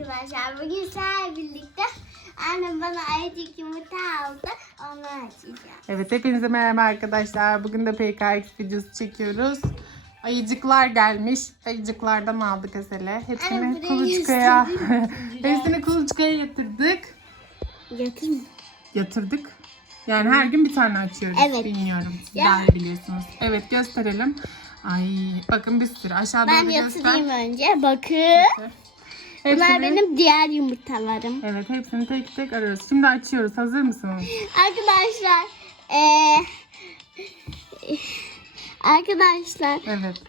arkadaşlar. Bugün sizlerle birlikte annem bana ayıcık yumurta aldı. Onu açacağım. Evet hepinize merhaba arkadaşlar. Bugün de PKX videosu çekiyoruz. Ayıcıklar gelmiş. Ayıcıklardan aldık. Anne, Hepsini kuluçkaya hepsini kuluçkaya yatırdık. Yatır mı? Yatırdık. Yani her gün bir tane açıyoruz. Evet. Bilmiyorum. Siz daha iyi biliyorsunuz. Evet gösterelim. Ay bakın bir sürü. Aşağıda Ben yatırayım göster. önce. Bakın. Bunlar Hepsini, benim diğer yumurtalarım. Evet hepsini tek tek arıyoruz. Şimdi açıyoruz. Hazır mısınız? Arkadaşlar. Eee Arkadaşlar. Evet.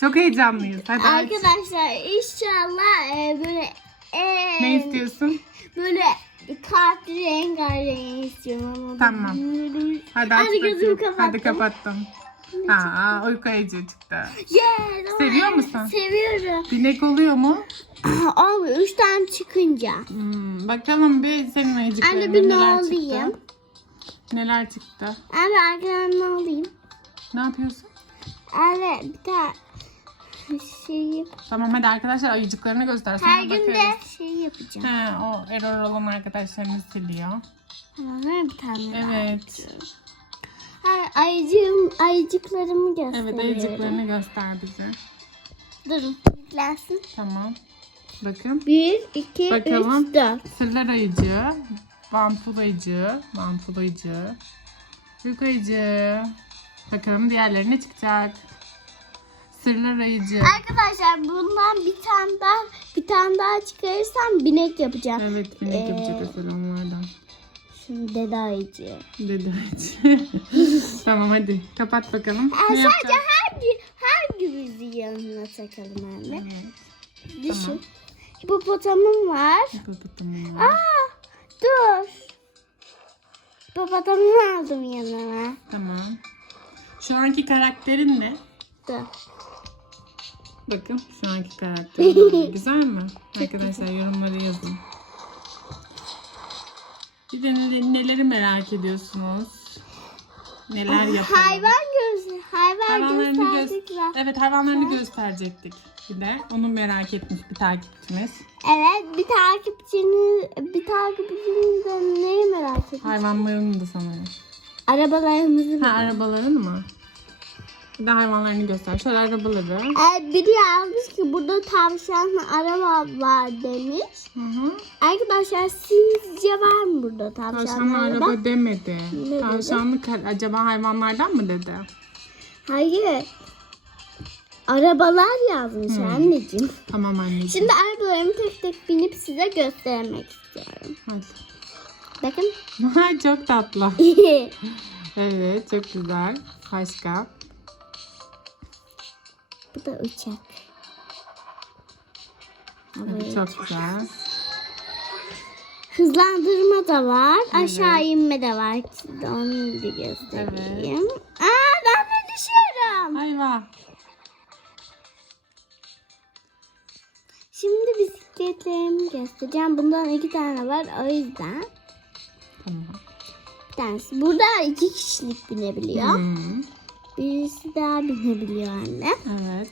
Çok heyecanlıyız. Hadi aç. Arkadaşlar inşallah e, böyle e, Ne istiyorsun? Böyle kart rengarenk istiyorum ama. Tamam. Hadi aç Hadi gözümü bakayım. Hadi kapattım. kapattım. Aa, uyku ayıcı çıktı. Yeah. Seviyor musun? Seviyorum. Binek oluyor mu? Olmuyor. Üç tane çıkınca. Hmm, bakalım bir senin ayıcıklarına Anne bir ne neler alayım? çıktı. Neler çıktı? Anne arkadan ne alayım? Ne yapıyorsun? Anne bir tane şey Tamam hadi arkadaşlar ayıcıklarını göster. Sonra her gün de bakarız. şey yapacağım. He, o error olan arkadaşlarını siliyor. Ver bir tane daha. Evet. Hayır, ayıcığım, ayıcıklarımı gösteriyorum. Evet ayıcıklarını göster bize. Durun. Yüklensin. Tamam. Bakın. Bir, iki, Bakalım. üç, dört. Sırlar ayıcı. Vanful ayıcı. Vanful ayıcı. Büyük ayıcı. Bakalım diğerleri ne çıkacak. Sırlar ayıcı. Arkadaşlar bundan bir tane daha bir tane daha çıkarırsam binek yapacağım. Evet binek Ee, yapacak mesela onlardan. Şimdi dede ayıcı. Dedi ayıcı. tamam hadi kapat bakalım. Ee, sadece yapacağız? her bir her birimizi yanına takalım anne. Evet. Düşün. Tamam. Hipopotamım var. Hipopotamı Aa, dur. Hipopotamımı aldım yanıma. Tamam. Şu anki karakterin ne? Dur. Bakın şu anki karakterin. Güzel mi? Arkadaşlar yorumlara yazın. Bir de ne- neleri merak ediyorsunuz? Neler yapalım? Hayvan hayvan Hayvanlarını göz gösterdik. Evet hayvanlarını gösterecektik. Bir de onu merak etmiş bir takipçimiz. Evet bir takipçiniz bir takipçinizden neyi merak ediyorsun? Hayvanlarını da sanırım. Arabalarımızı Ha mı? arabalarını mı? Bir de hayvanlarını göster. Şöyle arabaları. Ee, biri yazmış ki burada tavşanlı araba var demiş. Hı hı. Arkadaşlar sizce var mı burada tavşanlı, Tavşanlı araba? araba demedi. Ne dedi? Tavşanlı kar- acaba hayvanlardan mı dedi? Hayır. Arabalar yazmış Hmm. anneciğim. Tamam anneciğim. Şimdi arabalarımı tek tek binip size göstermek istiyorum. Hadi. Bakın. çok tatlı. Evet çok güzel. Başka. Bu da uçak. Evet, çok güzel. Hızlandırma da var. Evet. Aşağı inme de var. Onu bir göstereyim. Aa ben de düşüyorum. Ayva. Şimdi bisikletlerimi göstereceğim. Bundan iki tane var. O yüzden Tamam. bir tanesi. Burada iki kişilik binebiliyor. Hmm, Birisi daha binebiliyor anne. Evet.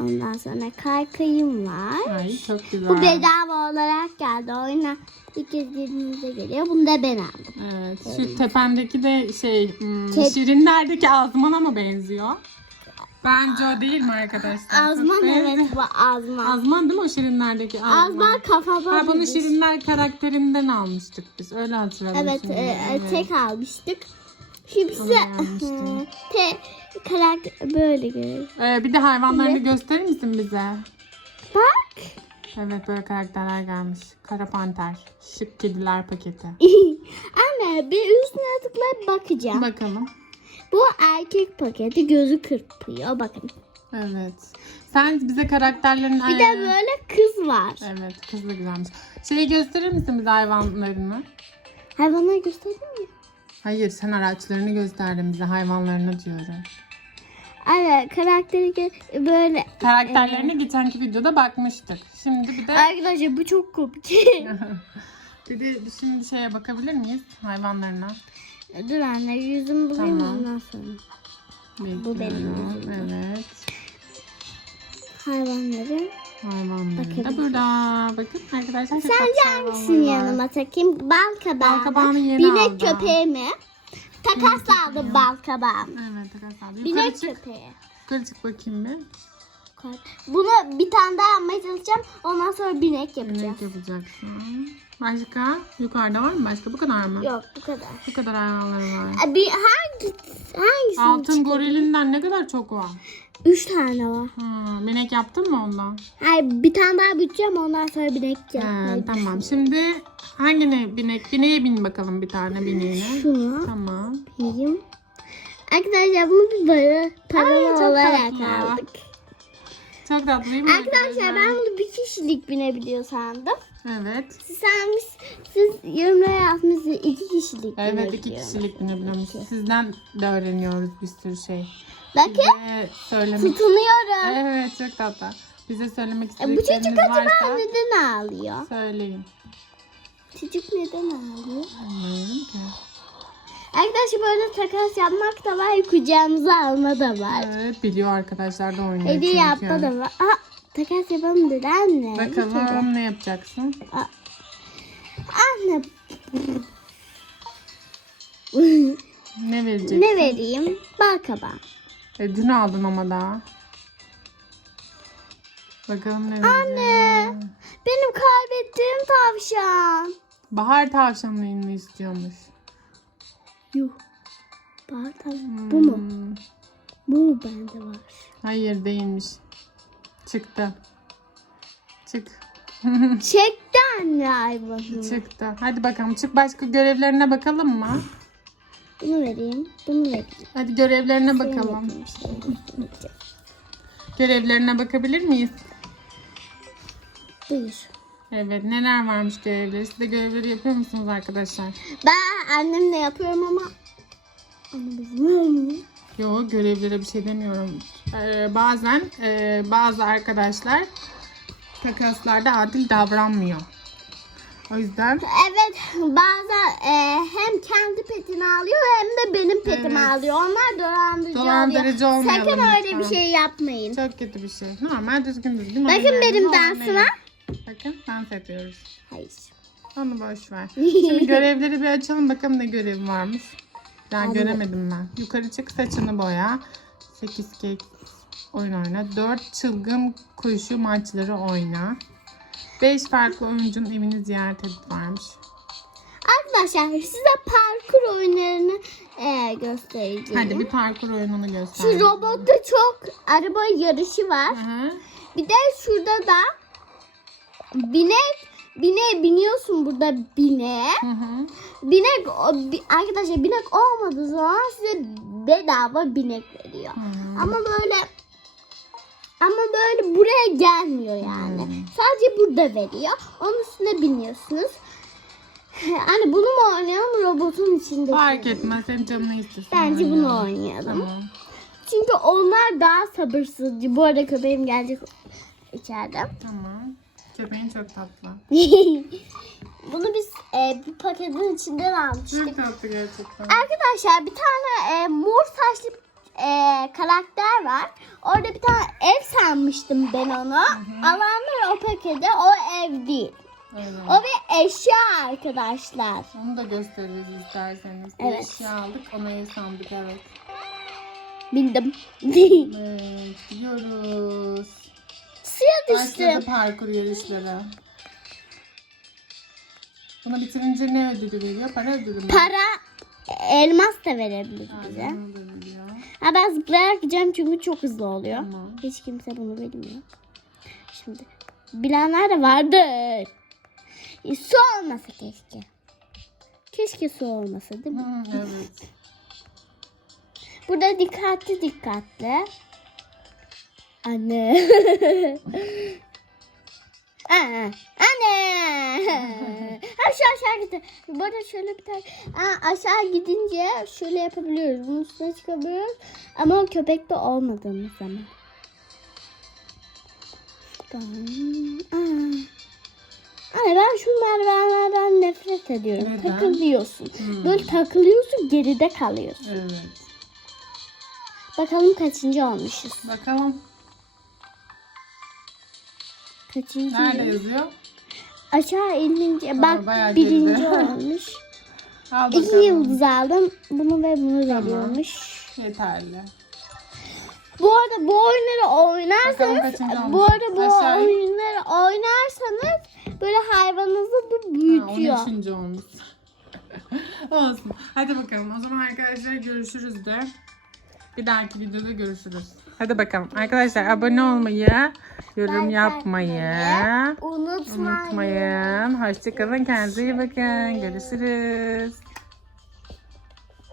Ondan sonra kaykayım var. Ay çok güzel. Bu bedava olarak geldi. Oyuna ilk kez girdiğimizde geliyor. Bunu da ben aldım. Evet. Şu tependeki de şey hmm, Şirinler'deki Azman'a mı benziyor? Bence o değil mi arkadaşlar? Azman Çok benziyor. evet bu Azman. Azman değil mi o Şirinler'deki Azman? Azman kafama Ha, bunu. Şirinler karakterinden almıştık biz. Öyle hatırladım Evet, şimdi. e, e, Evet. tek almıştık. Beğenmiştim. te, karakter böyle görüyor. Ee, bir de hayvanlarını gösterir misin bize? Bak. Evet böyle karakterler gelmiş. Kara panter, şık kediler paketi. Anne bir üstüne tıklayıp bakacağım. Bakalım. Bu erkek paketi gözü kırpıyor bakın. Evet. Sen bize karakterlerin... Bir de böyle kız var. Evet kız da güzelmiş. Şeyi gösterir misin bize hayvanlarını? Hayvanları göstereyim mi? Hayır sen araçlarını gösterdin bize hayvanlarını diyorum. Anne karakteri gö- böyle. Karakterlerine geçenki videoda bakmıştık. Şimdi bir de Arkadaşlar bu çok komik. bir de şimdi şeye bakabilir miyiz hayvanlarına? Dur anne yüzümü bulayım Tamam. ondan sonra. Bu benim Bekliyorum. Evet. Hayvanları. Hayvanları da Bakabiliriz. burada. Bakın arkadaşlar. Sence hangisini yanıma takayım? Bal kabağı Bal kabağını yeni Binek aldı. köpeği mi? Takas aldım bal kabağı mı? Evet takas aldı. Yukarı Binek çık. köpeği. Yukarı çık bakayım bir. Bunu bir tane daha yapmaya çalışacağım. Ondan sonra binek yapacağız. Binek yapacaksın. Başka? Yukarıda var mı başka? Bu kadar mı? Yok bu kadar. Bu kadar hayvanları var. Bir hangi hangisini Altın çıkarayım? gorilinden ne kadar çok var. Üç tane var. Hmm, binek yaptın mı ondan? Hayır bir tane daha büteceğim ondan sonra binek yapmayı tamam. Şimdi hangine binek? Bineğe bin bakalım bir tane bineğine. Şunu Tamam. yapayım. Arkadaşlar bunu bir böyle paralı olarak tatlı. aldık. Çok tatlı değil mi? Arkadaşlar ben bunu bir kişilik binebiliyor sandım. Evet. Siz sanmış, siz yorumlara yazmışsınız iki kişilik Evet iki kişilik binebiliyormuş. Sizden de öğreniyoruz bir sürü şey. Bakın Bize söylemek... tutunuyorum. Evet çok tatlı. Bize söylemek E, bu çocuk istedikleriniz acaba varsa neden ağlıyor? söyleyin. Çocuk neden ağlıyor? Anlıyorum ki. Arkadaşlar böyle takas yapmak da var, kucağımıza alma da var. Evet biliyor arkadaşlar da oynuyor Hediye çünkü. yapma da var. Aa, takas yapalım dedi anne. Bir kere. Bakalım ne yapacaksın? Anne Ne vereceksin? ne vereyim? Bal kabağı. E, dün aldın ama daha. Bakalım ne Anne. vereceksin? Benim kaybettiğim tavşan. Bahar tavşanını istiyormuş. Yuh. Bal tav- Bu mu? Hmm, Bu mu bende var? Hayır değilmiş. Çıktı. Çık. Çekti anne hayvanı. Çıktı. Hadi bakalım çık başka görevlerine bakalım mı? Bunu vereyim. Bunu vereyim. Hadi görevlerine bakalım. yapayım. Görevlerine bakabilir miyiz? Buyur. Evet neler varmış görevleri? Siz de görevleri yapıyor musunuz arkadaşlar? Ben annemle yapıyorum ama ama bizim olmuyor. Yo görevlere bir şey demiyorum. Ee, bazen e, bazı arkadaşlar takaslarda adil davranmıyor. O yüzden Evet bazen e, hem kendi petini alıyor hem de benim petimi Evet. alıyor. Onlar dolandırıcı, Dolandırıcı oluyor. olmayalım Sakın öyle bir şey yapmayın. çok kötü bir şey. Normal düzgün düzgün. Bakın benim oynayın. dansıma. Bakın dans ediyoruz. Hayır. Onu boş ver. Şimdi görevleri bir açalım bakalım ne görevi varmış. Ben Anladım. göremedim ben. Yukarı çık saçını boya. 8 kek oyun oyna. 4 çılgın kuşu maçları oyna. 5 farklı oyuncunun evini ziyaret et varmış. Arkadaşlar size parkur oyunlarını e, göstereceğim. Hadi bir parkur oyununu göster. Şu robotta çok araba yarışı var. Hı hı. Bir de şurada da binek bineğe biniyorsun burada bineğe. Hı hı. Binek arkadaşlar binek olmadığı zaman size bedava binek veriyor. Hı. Ama böyle ama böyle buraya gelmiyor yani. Hmm. Sadece burada veriyor. Onun üstüne biniyorsunuz. Hani bunu mu oynayalım robotun içinde? Fark etmez. Senin canını istiyorsun. Bence bunu oynayalım. oynayalım. Tamam. Çünkü onlar daha sabırsız. Bu arada köpeğim gelecek içeride. Tamam. Köpeğin çok tatlı. Bunu biz e, bir paketin içinden almıştık. Çok tatlı gerçekten. Arkadaşlar bir tane e, mor saçlı e, karakter var. Orada bir tane ev sanmıştım ben onu. Alanlar o pakete o ev değil. Evet. O bir eşya arkadaşlar. Onu da gösteririz isterseniz. Bir Evet. eşya aldık. Ona ev sandık evet. Bildim. Evet. Gidiyoruz. Suya Başladı düştüm. parkur yarışları. Bunu bitirince ne ödülü veriyor? Para ödülü mü? Para elmas da verebilir bize. Aynen öyle veriyor. Ha, ben zıplayarak gideceğim çünkü çok hızlı oluyor. Tamam. Hiç kimse bunu bilmiyor. Şimdi bilenler de vardır. E, su olmasa keşke. Keşke su olmasa değil mi? Hı, evet. Burada dikkatli dikkatli. Anne. Aa, Anne. aşağı aşağı gitti. Bu arada şöyle bir tane Aa, aşağı gidince şöyle yapabiliyoruz. Bunun üstüne çıkabiliyoruz. Ama o köpekte olmadığımız zaman. Anne ben şu merdivenlerden nefret ediyorum. Neden? Takılıyorsun. Hmm. Böyle takılıyorsun geride kalıyorsun. Evet. Bakalım kaçıncı olmuşuz. Bakalım. Kaçıncı? Nerede yazıyor? Aşağı inince bak bayağı birinci geride. olmuş. Al İki bakalım. yıldız aldım. Bunu ve bunu Tamam. veriyormuş. Yeterli. Bu arada bu oyunları Bakalım oynarsanız kaçıncı olmuş. bu arada bu Aşağı in. oyunları oynarsanız böyle hayvanınızı bu Ha, büyütüyor. 13. olmuş. Olsun. Hadi bakalım. O zaman arkadaşlar görüşürüz de. Bir dahaki videoda görüşürüz. Hadi bakalım. Arkadaşlar abone olmayı, yorum yapmayı Unutmayın. unutmayın. Hoşçakalın. Kendinize iyi bakın. Görüşürüz.